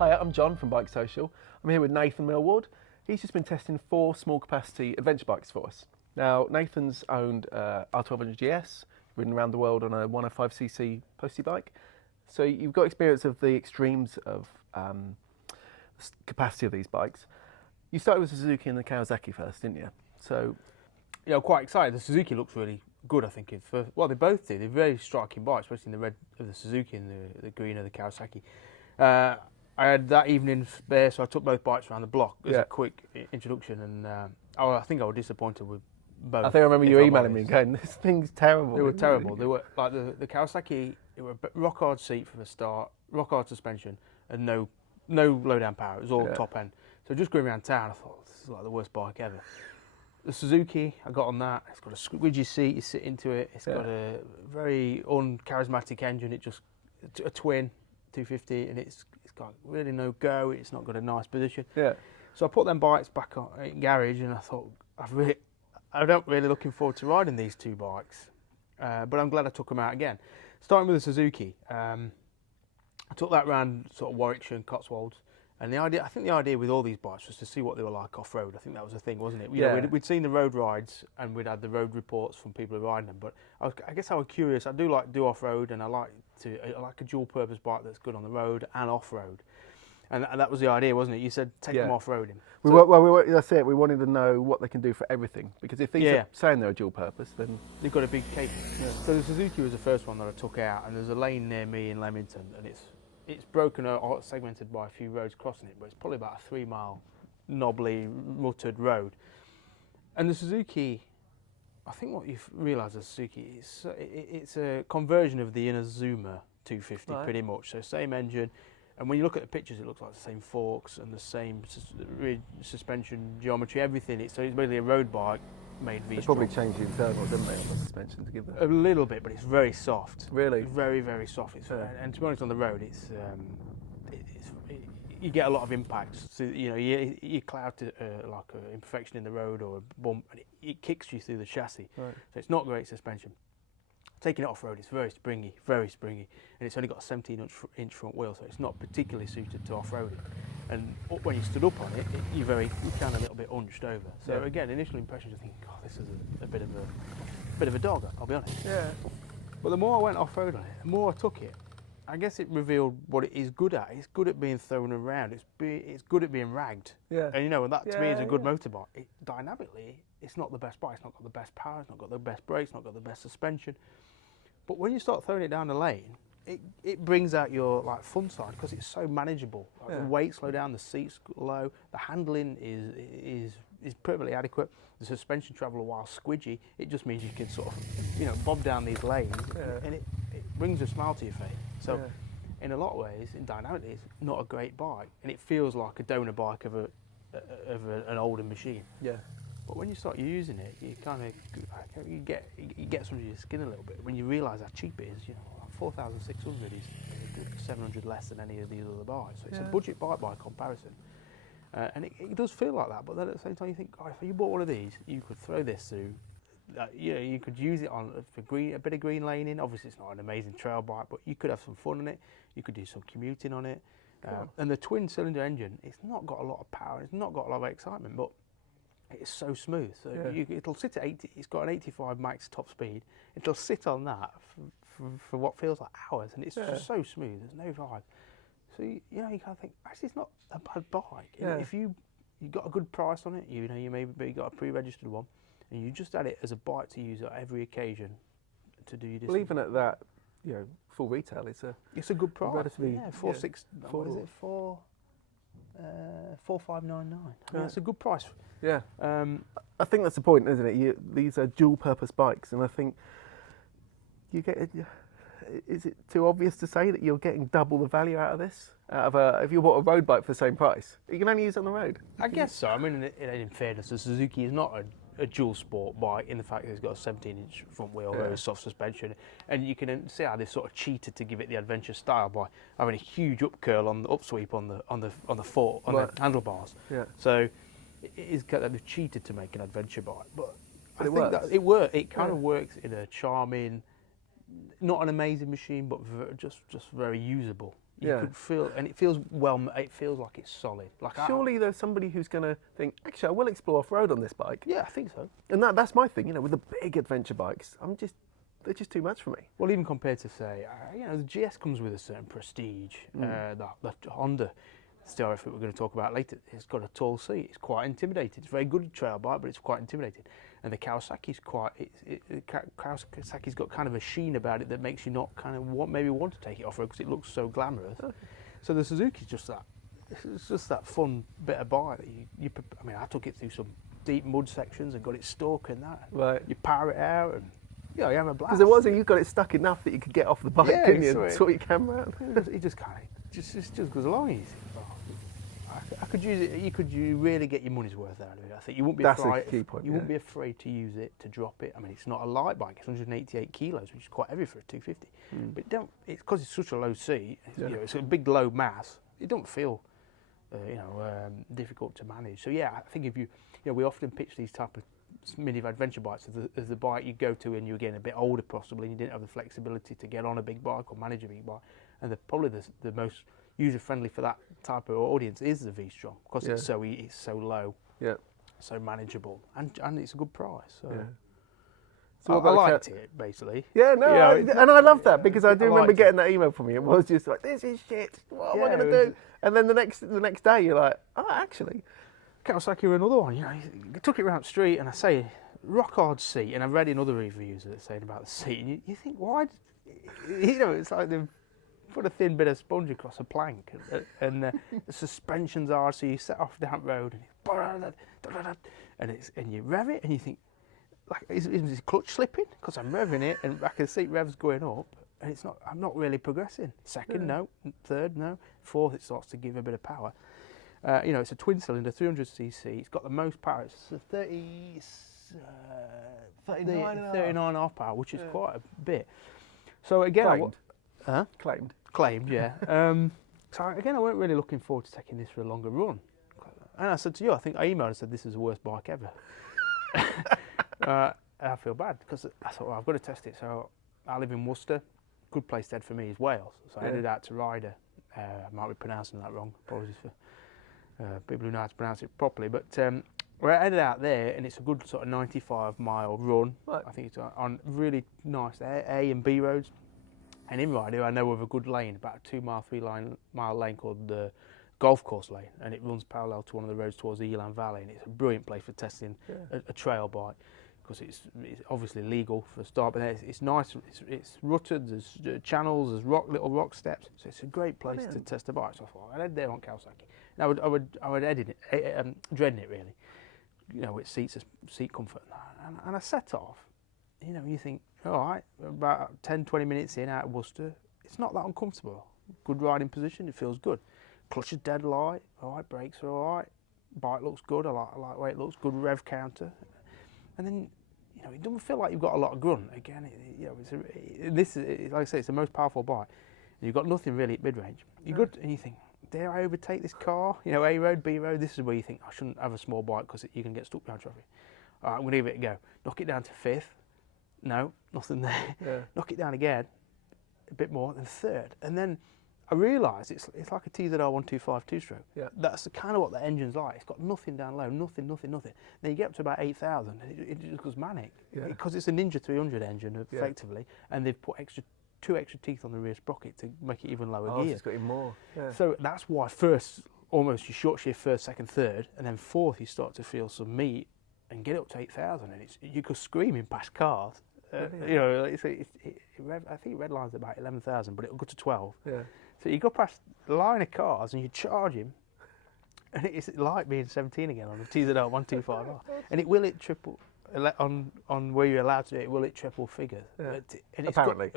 Hi, I'm John from Bike Social. I'm here with Nathan Millward. He's just been testing 4 small capacity adventure bikes for us. Now, Nathan's owned R1200GS, ridden around the world on a 105cc postie bike. So you've got experience of the extremes of capacity of these bikes. You started with Suzuki and the Kawasaki first, didn't you? So, yeah, I'm quite excited. The Suzuki looks really good, I think. Well, they both do. They're very striking bikes, especially in the red of the Suzuki and the green of the Kawasaki. I had that evening spare, so I took both bikes around the block as a quick introduction, and I think I was disappointed with both. I think I remember you emailing me again. This thing's terrible. They were terrible. They were like the Kawasaki. It were a rock hard seat for the start, rock hard suspension, and no low down power. It was all top end. So just going around town, I thought this is like the worst bike ever. The Suzuki, I got on that. It's got a squidgy seat. You sit into it. It's got a very uncharismatic engine. It just a twin 250, and it's got really no go. It's not got a nice position. Yeah. So I put them bikes back on in garage, and I thought I'm not really looking forward to riding these 2 bikes, but I'm glad I took them out again. Starting with the Suzuki, I took that round sort of Warwickshire and Cotswolds, and I think the idea with all these bikes was to see what they were like off road. I think that was the thing, wasn't it? You know, we'd seen the road rides and we'd had the road reports from people who ride them, but I guess I was curious. I do like do off road, and I like a dual purpose bike that's good on the road and off road. And that was the idea, wasn't it? You said take them off-roading. That's it. We wanted to know what they can do for everything. Because if these are saying they're a dual purpose, then they've got a big cake. Yeah. So the Suzuki was the first one that I took out, and there's a lane near me in Leamington, and it's broken or segmented by a few roads crossing it, but it's probably about a 3-mile knobbly, rutted road. And the Suzuki, I think what you've realised with Suzuki is it's a conversion of the Inazuma 250 pretty much. So same engine. And when you look at the pictures, it looks like the same forks and the same suspension geometry, everything. So it's basically a road bike made V-Strom. They probably changed the internals, didn't they, on the suspension to give that? A little bit, but it's very soft. Really? Very, very soft. And to be honest, on the road, you get a lot of impact. So you cloud to like an imperfection in the road or a bump, and it kicks you through the chassis. Right. So it's not great suspension. Taking it off-road, it's very springy, and it's only got a 17-inch front wheel, so it's not particularly suited to off-roading. And when you stood up on it, you're kind of a little bit hunched over. So again, initial impressions, you think, God, this is a bit of a dog, I'll be honest. Yeah. But the more I went off-road on it, the more I took it, I guess it revealed what it is good at. It's good at being thrown around. It's good at being ragged. Yeah. And and that to me is a good motorbike. Dynamically, it's not the best bike. It's not got the best power. It's not got the best brakes. It's not got the best suspension. But when you start throwing it down the lane, it brings out your fun side because it's so manageable. The weight's low down, the seat's low, the handling is perfectly adequate. The suspension travel a while squidgy. It just means you can sort of bob down these lanes, and it brings a smile to your face. So in a lot of ways, dynamically, it's not a great bike, and it feels like a donor bike of an older machine. Yeah. But when you start using it, you kind of you get under your skin a little bit when you realise how cheap it is. 4,600 is 700 less than any of these other bikes. So it's a budget bike by comparison, and it does feel like that. But then at the same time, you think, if you bought one of these, you could throw this through. You could use it on for a bit of green laning. Obviously, it's not an amazing trail bike, but you could have some fun on it. You could do some commuting on it. And the twin-cylinder engine, it's not got a lot of power. It's not got a lot of excitement, but it's so smooth. So it'll sit at 80. It's got an 85 max top speed. It'll sit on that for what feels like hours, and it's just so smooth. There's no vibe. So you kind of think, actually, it's not a bad bike. If you got a good price on it, you maybe got a pre-registered one, and you just add it as a bike to use at every occasion to do your distance. Well, even at that, full retail, it's a good price. Relatively, What is it? 4,599. That's a good price. Yeah. I think that's the point, isn't it? These are dual-purpose bikes, and I think you get. Is it too obvious to say that you're getting double the value out of this? If you bought a road bike for the same price, you can only use it on the road. I guess so. I mean, in fairness, the Suzuki is not a dual sport bike in the fact that it's got a 17-inch front wheel, very soft suspension, and you can see how they sort of cheated to give it the adventure style by having a huge up curl on the upsweep on the foot on the handlebars. Yeah. So it is kind of cheated to make an adventure bike, but I think that it works. It kind of works in a charming, not an amazing machine, but just very usable. You could feel, and it feels it feels like it's solid. Like surely there's somebody who's going to think, actually, I will explore off-road on this bike. Yeah, I think so. And that's my thing, with the big adventure bikes, they're just too much for me. Well, even compared to, say, the GS comes with a certain prestige. The Honda CRF that we're going to talk about later, it's got a tall seat. It's quite intimidating. It's a very good trail bike, but it's quite intimidating. And the Kawasaki's Kawasaki's got kind of a sheen about it that makes you not kind of maybe want to take it off-road because it looks so glamorous. Okay. So the Suzuki's just that. It's just that fun bit of bike that I mean, I took it through some deep mud sections and got it stuck and that. Right. You power it out and you have a blast. Because you got it stuck enough that you could get off the bike, didn't you? And sort your camera out. It just kind of just goes along. You think, I could use it. You really get your money's worth out of it. I think you wouldn't be afraid. A key point. You wouldn't be afraid to use it to drop it. I mean, it's not a light bike. It's 188 kilos, which is quite heavy for a 250. But it's because it's such a low seat. It's a big low mass. It don't feel, difficult to manage. So yeah, I think if we often pitch these type of mini adventure bikes as the bike you go to when you're getting a bit older, possibly, and you didn't have the flexibility to get on a big bike or manage a big bike. And probably the most user-friendly for that type of audience is the V-Strom because it's so low, so manageable, and it's a good price. So, so I liked it basically. Yeah, no, and I love that because I do remember getting that email from you. It was just like, this is shit. What am I going to do? And then the next day you're like, oh, actually. Kawasaki were another one. I took it around the street and I say, rock hard seat. And I've read in other reviews that are saying about the seat, and you think, why? It's like they've put a thin bit of sponge across a plank, and the suspensions are so you set off down road and you rev it and you think, like, is the clutch slipping? Because I'm revving it and back of the seat revs going up, and it's not. I'm not really progressing. Second, no. Third, no. Fourth, it starts to give a bit of power. It's a twin-cylinder, 300cc. It's got the most power. It's 39.5 power, which is quite a bit. So again, claimed, yeah. So again, I weren't really looking forward to taking this for a longer run. And I said to you, I emailed and said this is the worst bike ever. I feel bad because I thought, well, I've got to test it. So I live in Worcester. Good place to head for me is Wales. So I headed out to Ryder. I might be pronouncing that wrong. Apologies for people who know how to pronounce it properly. But we're headed out there, and it's a good sort of 95-mile run. Right. I think it's on really nice A and B roads. And in Ryder, I know of a good lane, about a 2-mile, 3-mile lane called the Golf Course Lane, and it runs parallel to one of the roads towards the Elan Valley, and it's a brilliant place for testing a trail bike because it's obviously legal for a start, but it's nice. It's rutted. There's channels. There's little rock steps, so it's a great place to test a bike. So I thought I'd head there on Kawasaki. And I would edit it, dreading it really, with seat comfort, and I set off. You think, all right, about 10-20 minutes in out of Worcester, it's not that uncomfortable. Good riding position, it feels good. Clutch is dead light, all right, brakes are all right, bike looks good, I like the way it looks, good rev counter. And then, it doesn't feel like you've got a lot of grunt. Again, this is, like I say, it's the most powerful bike. You've got nothing really at mid-range. You're good, and you think, dare I overtake this car? A road, B road, this is where you think, I shouldn't have a small bike because you can get stuck behind traffic. All right, I'm going to give it a go. Knock it down to 5th. No, nothing there. Yeah. Knock it down again, a bit more, then 3rd. And then I realised it's like a TZR125 two-stroke. Yeah. That's kind of what the engine's like. It's got nothing down low, nothing. Then you get up to about 8,000, and it just goes manic. Yeah. Because it's a Ninja 300 engine, effectively, and they've put two extra teeth on the rear sprocket to make it even lower gear. So it's got even more. Yeah. So that's why first, almost you short shift 1st, 2nd, 3rd, and then 4th you start to feel some meat and get up to 8,000, and you go screaming past cars. I think red line's about 11,000, but it'll go to 12. Yeah. So you go past the line of cars and you charge him, and it's like being 17 again on the TZR125R. And it will hit triple on where you're allowed to do it. Will hit triple figures. Yeah. And apparently,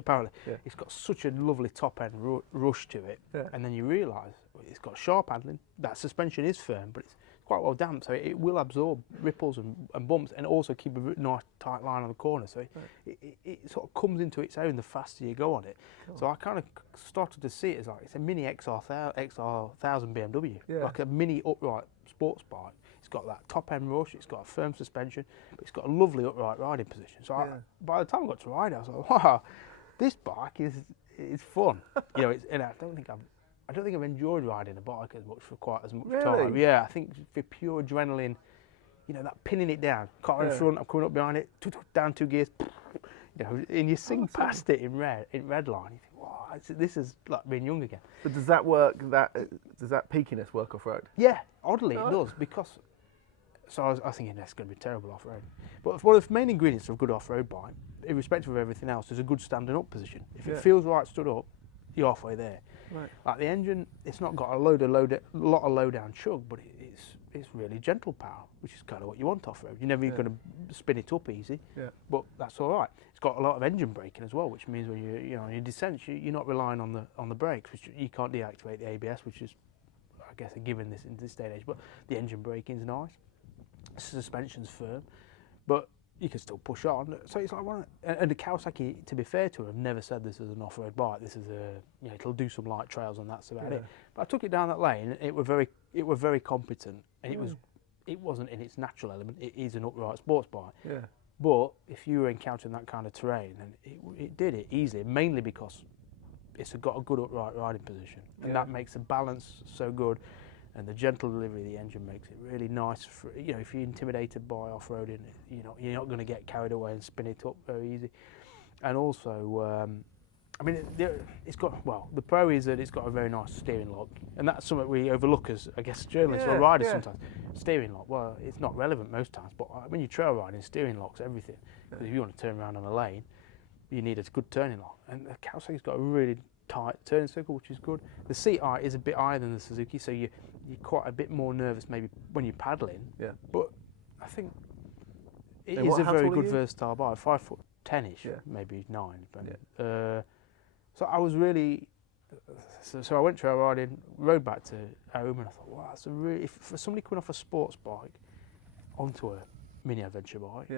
it's got such a lovely top end rush to it. Yeah. And then you realise it's got sharp handling. That suspension is firm, but it's quite well damped, so it will absorb ripples and bumps, and also keep a nice tight line on the corner. So it sort of comes into its own the faster you go on it. Cool. So I kind of started to see it as like it's a mini XR1000 BMW, like a mini upright sports bike. It's got that top end rush, it's got a firm suspension, but it's got a lovely upright riding position. So by the time I got to ride it, I was like, wow, this bike is fun. And I don't think I don't think I've enjoyed riding a bike as much for quite as much Really? time. Yeah, I think for pure adrenaline, you know, that pinning it down, car in front, I'm coming up behind it, down 2 gears, you know, and you sing past it in red line. You think, wow, this is like being young again. But does that work? Does that peakiness work off road? Yeah, oddly it does, because. So I was thinking that's going to be terrible off road. But one of the main ingredients of a good off road bike, irrespective of everything else, is a good standing up position. If it feels right stood up, you're halfway there. Right. Like the engine, it's not got a lot of low down chug, but it's really gentle power, which is kind of what you want off road. You're never going to spin it up easy, but that's all right. It's got a lot of engine braking as well, which means when you know in your descents, you're not relying on the brakes, which you can't deactivate the ABS, which is I guess a given in this day and age. But the engine braking's nice. Suspension's firm, but you can still push on. So it's like and the Kawasaki, to be fair to them, have never said this is an off-road bike. This is it'll do some light trails and that's about it. But I took it down that lane. It were very competent, and it wasn't in its natural element. It is an upright sports bike. Yeah. But if you were encountering that kind of terrain, then it did it easily, mainly because it's got a good upright riding position, and that makes the balance so good. And the gentle delivery of the engine makes it really nice for, you know, if you're intimidated by off-roading, you're not going to get carried away and spin it up very easy. And also, I mean, it's got, well, the pro is that it's got a very nice steering lock, and that's something we overlook as, I guess, journalists or riders sometimes. Steering lock, well, it's not relevant most times, but when you're trail riding, steering lock's everything. Because if you want to turn around on a lane, you need a good turning lock. And the Kawasaki's got a really tight turning circle, which is good. The seat height is a bit higher than the Suzuki, so you're quite a bit more nervous maybe when you're paddling. Yeah. But I think it is a very good versatile bike. 5'10"-ish, maybe 9. But, so I was really, so I went trail riding, rode back to home, and I thought, wow, that's a really, for somebody coming off a sports bike onto a mini adventure bike,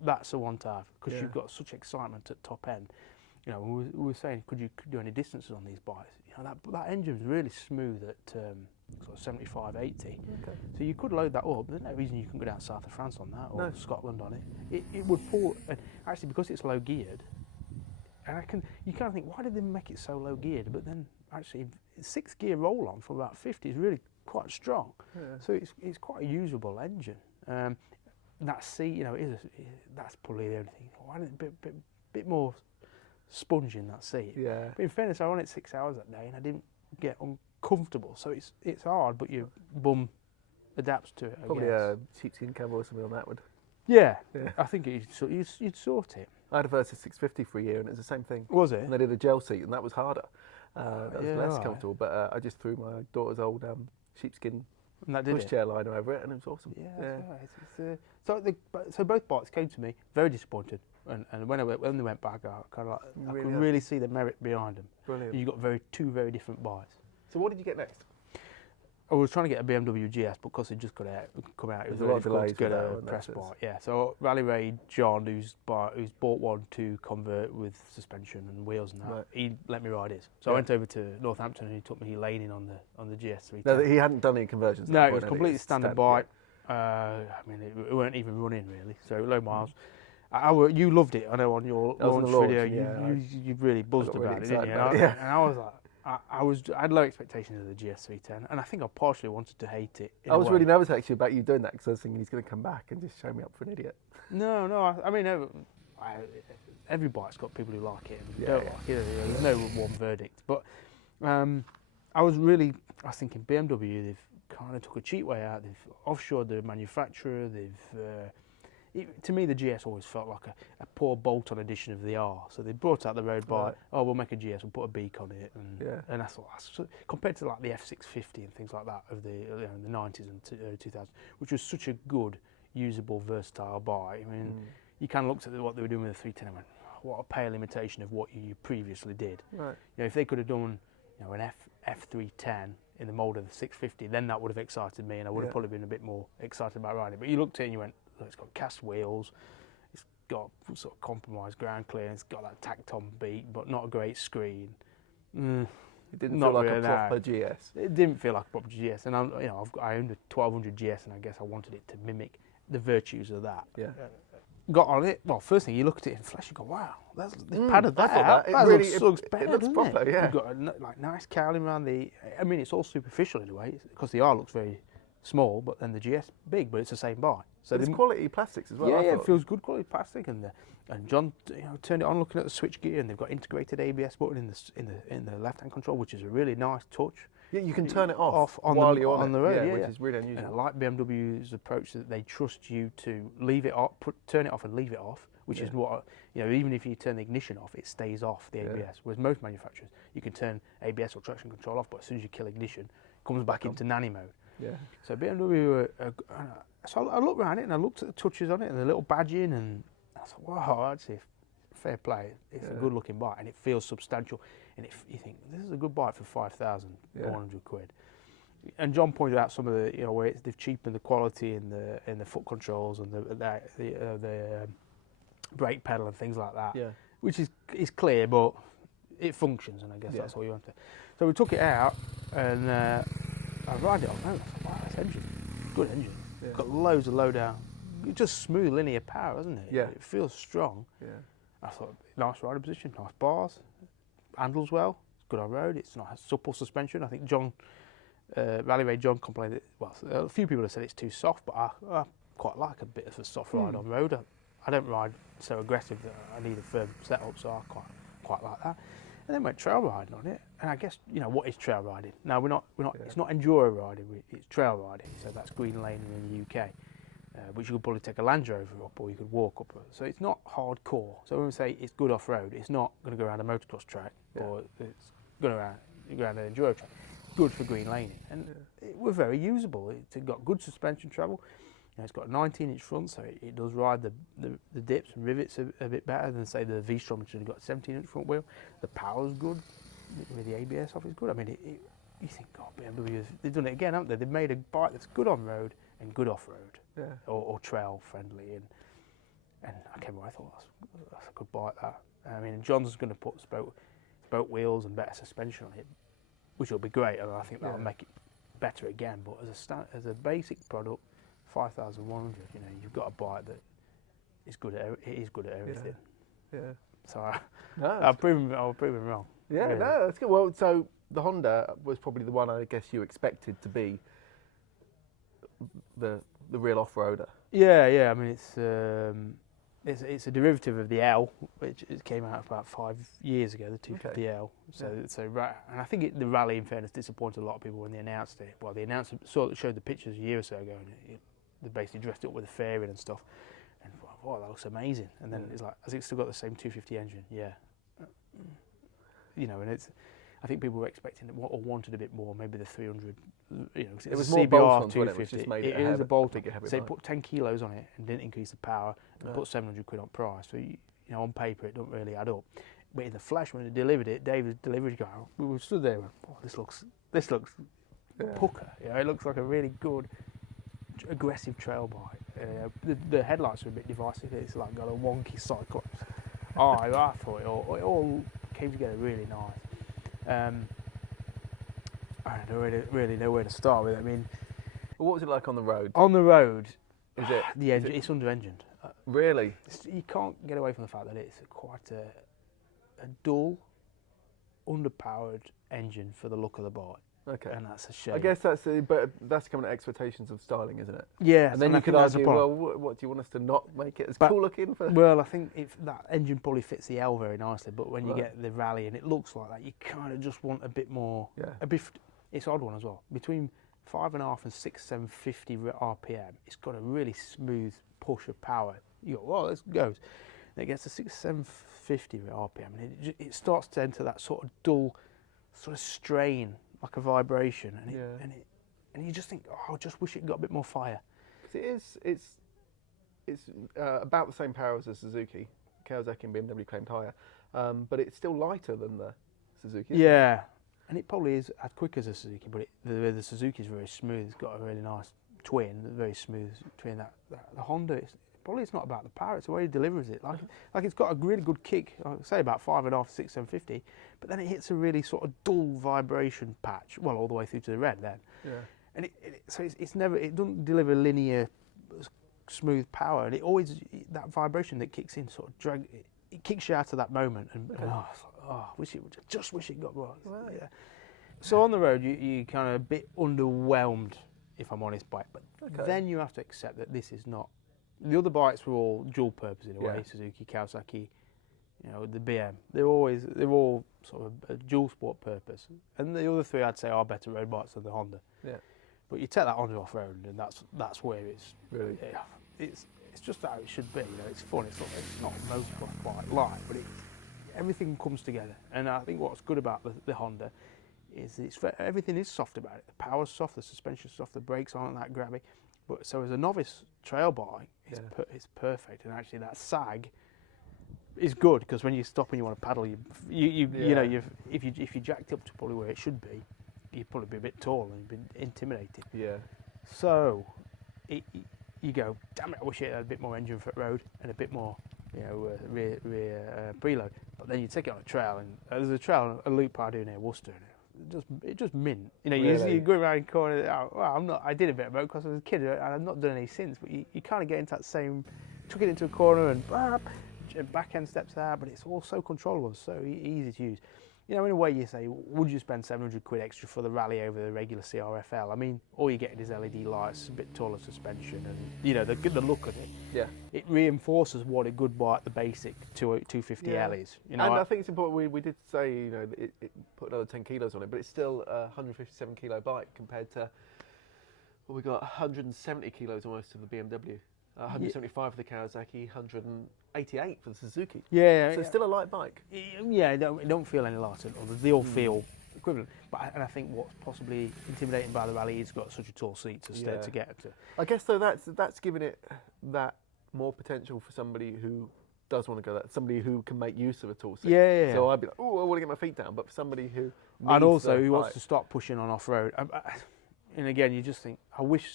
that's the one to have, because you've got such excitement at top end. You know, we were saying, could you do any distances on these bikes? You know, that engine's really smooth at sort of 75, 80. Okay. So you could load that up. There's no reason you couldn't go down south of France on that, or Scotland on it. It would pull, and actually because it's low geared, and you kind of think, why did they make it so low geared? But then actually, 6 gear roll on from about 50 is really quite strong. Yeah. So it's quite a usable engine. That seat, you know, that's probably the only thing. Why didn't it bit more sponge in that seat? Yeah. But in fairness, I was on it 6 hours that day, and I didn't get uncomfortable. So it's hard, but your bum adapts to it. Probably a sheepskin cover or something on that would. Yeah. I think you'd sort it. I had a Versys-X for a year, and it was the same thing. Was it? And I did a gel seat, and that was harder. That was less comfortable. But I just threw my daughter's old sheepskin pushchair liner over it, and it was awesome. Yeah, that's right. So both bikes came to me very disappointed, and when they went back, I kind of I could really see the merit behind them. Brilliant. You got two very different bikes. So what did you get next? I was trying to get a BMW GS, but because it just come out, it was really difficult to get a press bike. Yeah, so Rally Ray John, who's bought one to convert with suspension and wheels and that, he let me ride his. So I went over to Northampton, and he took me laning on the GS310. No, he hadn't done any conversions. No, it was completely standard bike. I mean, it weren't even running really, so low miles. You loved it, I know, on your launch video. You really buzzed about it, didn't you? And I was like, I had low expectations of the GS310, and I think I partially wanted to hate it. I was really nervous actually about you doing that, because I was thinking he's going to come back and just show me up for an idiot. No, I mean, every bike's got people who like it and don't like it. There's no one verdict. But I was thinking BMW, they've kind of took a cheap way out. They've offshored the manufacturer. To me, the GS always felt like a poor bolt-on edition of the R. So they brought out the road bike. Oh, we'll make a GS. We'll put a beak on it, and that's all. Compared to like the F650 and things like that of the 90s and early 2000s, which was such a good, usable, versatile bike. I mean, you kind of looked at what they were doing with the 310 and went, what a pale imitation of what you previously did. Right. You know, if they could have done, an F310 in the mould of the 650, then that would have excited me, and I would have probably been a bit more excited about riding. But you looked at it and you went, it's got cast wheels, it's got sort of compromised ground clearance, it's got that tacked-on beak, but not a great screen. It didn't feel like a proper GS. It didn't feel like a proper GS, and I owned a 1200 GS, and I guess I wanted it to mimic the virtues of that. Yeah. got on it, well, first thing you look at it in flesh, you go, wow, they've padded that I thought out. that. That It looks better, it looks doesn't proper, it? yeah. You've got a like nice cowling around the. I mean, it's all superficial in a way because the R looks very small, but then the GS big, but it's the same bike. So it's quality plastics as well. Yeah, I yeah, thought. it feels good quality plastic, and John, turned it on looking at the switch gear, and they've got integrated ABS button in the left hand control, which is a really nice touch. Yeah, you can turn it off on while the, you're on the road, which is really unusual. And I like BMW's approach that they trust you to leave it off, turn it off and leave it off, which is what, even if you turn the ignition off, it stays off the ABS. Whereas most manufacturers, you can turn ABS or traction control off, but as soon as you kill ignition, it comes back into nanny mode. Yeah. So BMW, so I looked around it and I looked at the touches on it and the little badging, and I thought, wow, actually, fair play. It's a good looking bike and it feels substantial. And you think, this is a good bike for 5,400 quid. And John pointed out some of the, where they've cheapened the quality in the foot controls and the brake pedal and things like that. Yeah. Which is clear, but it functions, and I guess that's all you want to. So we took it out and I ride it on road. I thought, wow, this engine, good engine. Yeah. Got loads of low down. It's just smooth linear power, isn't it? Yeah. It feels strong. Yeah. I thought, nice riding position, nice bars, handles well, it's good on road, it's nice supple suspension. I think John, Rally Ray John complained that, well, a few people have said it's too soft, but I quite like a bit of a soft ride on road. I don't ride so aggressive that I need a firm setup, so I quite like that. And then went trail riding on it, and I guess, what is trail riding? Now, we're not. It's not enduro riding, it's trail riding, so that's green lane in the UK. Which you could probably take a Land Rover up, or you could walk up. So it's not hardcore. So when we say it's good off-road, it's not going to go around a motocross track, or it's going to go around an enduro track. It's good for green laning, and we're very usable. It's got good suspension travel. It's got a 19-inch front, so it does ride the dips and rivets a bit better than, say, the V-Strom, which has got a 17-inch front wheel. The power's good, with the ABS off is good. I mean, you think, God, BMW, they've done it again, haven't they? They've made a bike that's good on road and good off road. Yeah. Or trail friendly, and I came away, I thought that's a good bike. That, I mean, John's going to put spoke wheels and better suspension on it, which will be great, and I think that'll make it better again. But as a basic product, 5,100, you've got a bike that is good at everything. Yeah. So I'll prove him wrong. Yeah, really. No, that's good. Well, so the Honda was probably the one I guess you expected to be the real off-roader. Yeah. I mean, it's a derivative of the L, which it came out about 5 years ago, the 250L. So and I think the Rally, in fairness, disappointed a lot of people when they announced it. Well, the announcer showed the pictures a year or so ago, and they basically dressed it up with a fairing and stuff. And wow, that looks amazing. And then it's like, has it still got the same 250 engine? Yeah. And I think people were expecting it or wanted a bit more, maybe the 300. Cause it was a more CBR bolt-ons, 250. It is a bolt. So they put 10 kilos on it and didn't increase the power and put 700 quid on price. So on paper it don't really add up. But in the flesh, when they delivered it, David delivered it. We were stood there. And went, oh, this looks pucker. It looks like a really good, aggressive trail bike. The headlights are a bit divisive. It's like got a wonky cyclops. I thought it all came together really nice. I don't really know where to start with it. I mean, what was it like on the road? On the road, is it the engine? It's under-engined. Really? You can't get away from the fact that it's quite a dull, underpowered engine for the look of the bike. Okay. And that's a shame. I guess but that's coming at expectations of styling, isn't it? Yeah. And then you could argue, well, what do you want us to not make it as cool looking for? Well, I think that engine probably fits the L very nicely, but when you get the Rally and it looks like that, you kind of just want a bit more. Yeah. It's an odd one as well. Between 5.5 and 6,750 RPM, it's got a really smooth push of power. You go, well, this goes. And it gets to 6,750 RPM, and it starts to enter that sort of dull, sort of strain, like a vibration, and you just think, oh, I just wish it got a bit more fire. Because it's about the same power as the Suzuki. Kawasaki and BMW claimed higher, but it's still lighter than the Suzuki. Yeah. And it probably is as quick as a Suzuki, but the Suzuki is very smooth. It's got a really nice twin, very smooth twin. The Honda, it's not about the power, it's the way it delivers it. Like it's got a really good kick, I'd say about 5.5, 6, 750, but then it hits a really sort of dull vibration patch, well, all the way through to the red then. Yeah. And it doesn't deliver linear smooth power, and it always, that vibration that kicks in sort of it kicks you out of that moment, and Okay. just wish it got more. Right. Yeah. So on the road, you kind of a bit underwhelmed, if I'm honest, by it. But Okay. then you have to accept that this is not. The other bikes were all dual purpose in a way. Yeah. Suzuki, Kawasaki, the BM. They're all sort of a dual sport purpose. And the other three, I'd say, are better road bikes than the Honda. Yeah. But you take that Honda off road, and that's where it's Really. yeah, it's just how it should be. It's fun. It's not a motocross bike light, but everything comes together. And I think what's good about the Honda is everything is soft about it. The power's soft, the suspension's soft, the brakes aren't that grabby. But so as a novice trail bike, it's perfect. And actually, that sag is good, because when you stop and you want to paddle, if you jacked up to probably where it should be, you'd probably be a bit tall and be intimidated. Yeah. So you go, damn it, I wish it had a bit more engine foot road and a bit more, rear preload. But then you take it on a trail, and there's a trail, a loop I do near Worcester, and it just mint. Really? You go around the corner. I did a bit of motocross as a kid, and I've not done any since. But you kind of get into that same, took it into a corner and back end steps out, but it's all so controllable, so easy to use. In a way, you say, would you spend 700 quid extra for the rally over the regular CRFL? I mean, all you're getting is LED lights, a bit taller suspension, and the look of it. Yeah. It reinforces what a good bike, the basic 250L is. And I think it's important. We did say, it put another 10 kilos on it, but it's still a 157 kilo bike compared to, we got 170 kilos almost of the BMW. 175 for the Kawasaki, 188 for the Suzuki. Yeah. So it's still a light bike. Yeah, it don't feel any lighter. They all feel equivalent. And I think what's possibly intimidating about the rally is it's got such a tall seat to get to. I guess so. That's giving it that more potential for somebody who does want to go that, somebody who can make use of a tall seat. Yeah. So I'd be like, I want to get my feet down. But for somebody who and also who bike, wants to start pushing on off road, and again, you just think, I wish.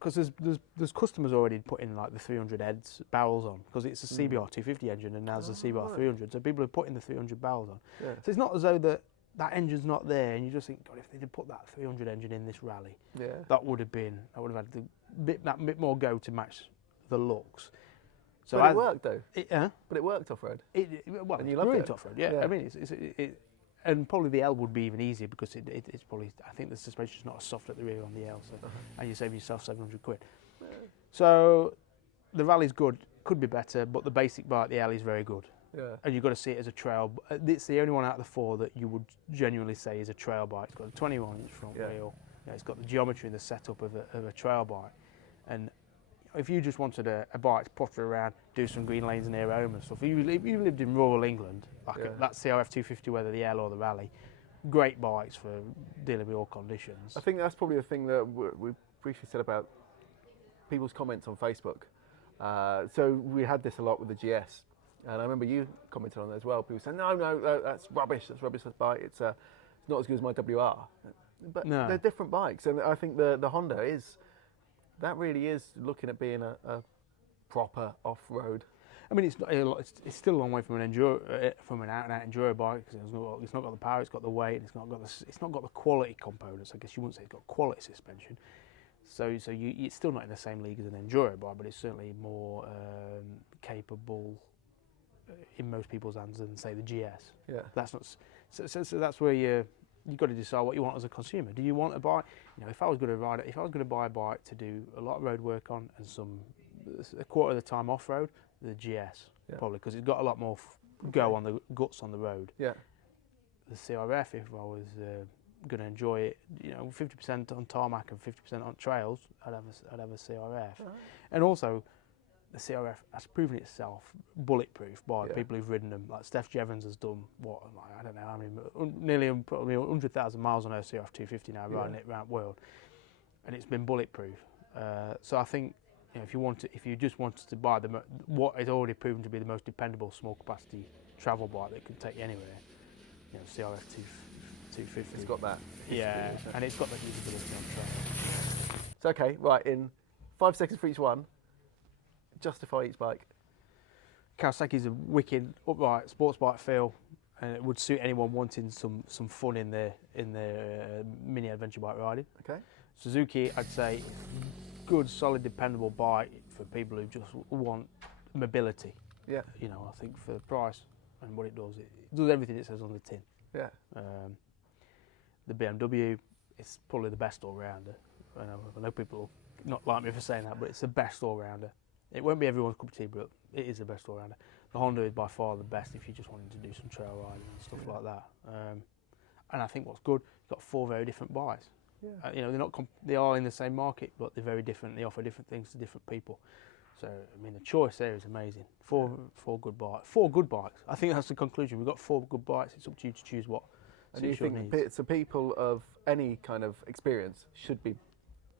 Because there's customers already putting like the 300 heads barrels on, because it's a CBR 250 engine and now there's a CBR 300, so people are putting the 300 barrels on. Yeah. So it's not as though that engine's not there, and you just think, God, if they'd put that 300 engine in this rally, that would have had that bit more go to match the looks. So but it worked though. But it worked off road. Well, and you loved it off road. Yeah. I mean, and probably the L would be even easier, because it's probably, I think the suspension's not as soft at the rear on the L, so and you save yourself 700 quid. So the rally's good, could be better, but the basic bike, the L, is very good. Yeah. And you've got to see it as a trail. It's the only one out of the four that you would genuinely say is a trail bike. It's got a 21-inch front wheel. It's got the geometry and the setup of a trail bike. And if you just wanted a bike to potter around, do some green lanes near home and stuff, if you lived in rural England, that CRF250, whether the L or the Rally, great bikes for dealing with all conditions. I think that's probably the thing that we briefly said about people's comments on Facebook. So we had this a lot with the GS, and I remember you commented on it as well. People saying, no, that's rubbish, that bike, it's not as good as my WR. But they're different bikes, and I think the Honda that really is looking at being a proper off-road. I mean, it's still a long way from an out-and-out enduro bike, because it's not got the power, it's got the weight, and it's not got the quality components. I guess you wouldn't say it's got quality suspension. So it's still not in the same league as an enduro bike, but it's certainly more capable in most people's hands than, say, the GS. Yeah. That's not. So that's where you've got to decide what you want as a consumer. Do you want a bike? If I was going to buy a bike to do a lot of road work on and a quarter of the time off road, the GS probably, because it's got a lot more go on the guts on the road. Yeah. The CRF, if I was going to enjoy it, 50% on tarmac and 50% on trails, I'd have a CRF. Right. And also, the CRF has proven itself bulletproof by people who've ridden them. Like Steph Jevons has done I don't know how many, nearly probably 100,000 miles on her CRF 250 now, riding it around the world, and it's been bulletproof. So I think if you just wanted to buy what is already proven to be the most dependable small capacity travel bike that can take you anywhere, CRF 250. It's got that. Yeah, and it's got the usability on trail. So okay, right, in 5 seconds for each one, justify each bike. Kawasaki's a wicked upright sports bike feel, and it would suit anyone wanting some fun in their mini adventure bike riding. Okay. Suzuki, I'd say, good, solid, dependable bike for people who just want mobility. Yeah. You know, I think for the price and what it does everything it says on the tin. Yeah. The BMW is probably the best all-rounder. I know people will not like me for saying that, but it's the best all-rounder. It won't be everyone's cup of tea, but it is the best all-rounder. The Honda is by far the best if you just wanted to do some trail riding and stuff like that. And I think what's good, you've got 4 very different bikes. Yeah. You know, they are in the same market, but they're very different. They offer different things to different people. So I mean, the choice there is amazing. Four good bikes. 4 good bikes. I think that's the conclusion. We've got 4 good bikes. It's up to you to choose what. And do you think so people of any kind of experience should be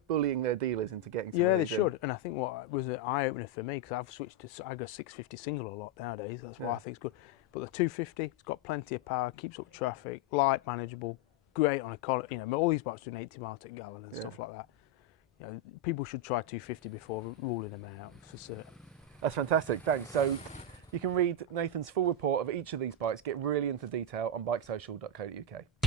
bullying their dealers into getting something? Yeah, they should. And I think what was an eye-opener for me, because I've switched to, I go 650 single a lot nowadays, that's why I think it's good. But the 250, it's got plenty of power, keeps up traffic, light, manageable, great on a, you know, all these bikes doing 80 miles per gallon and stuff like that. You know, people should try 250 before ruling them out, for certain. That's fantastic, thanks. So you can read Nathan's full report of each of these bikes, get really into detail on bikesocial.co.uk.